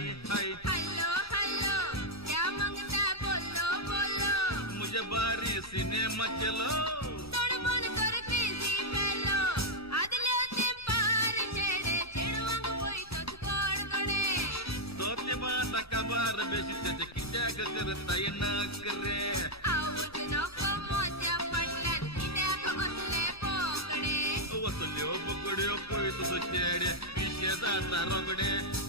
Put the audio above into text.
हाय हल्लो हल्लो क्या मांगता बोलो बोलो मुझे बारी सिनेमा चलो तोड़ मन करके सी पेलो आदले ते पार छेड़े छेड़वांग कोई तुझ कोड कोडे तोचे बाता कबार बेशी त्याचे कित्याक करता येणार रे आऊज नको मोत्या पडल्यात कित्याक बसले पोकडे वसल्यो पकड्यो पळय तुझो चेडे पिशे जाता रोगडे